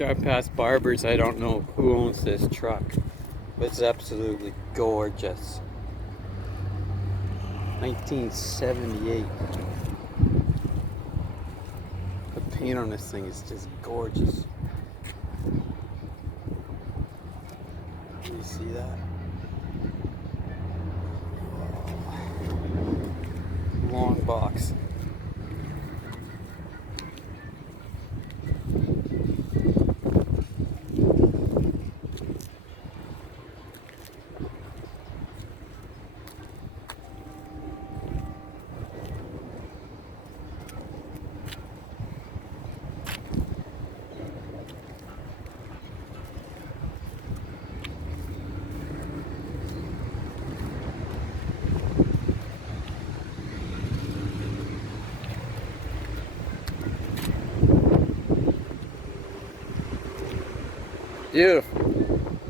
drive past Barbers. I don't know who owns this truck, but it's absolutely gorgeous. 1978. The paint on this thing is just gorgeous. Do you see that? Long box. Beautiful.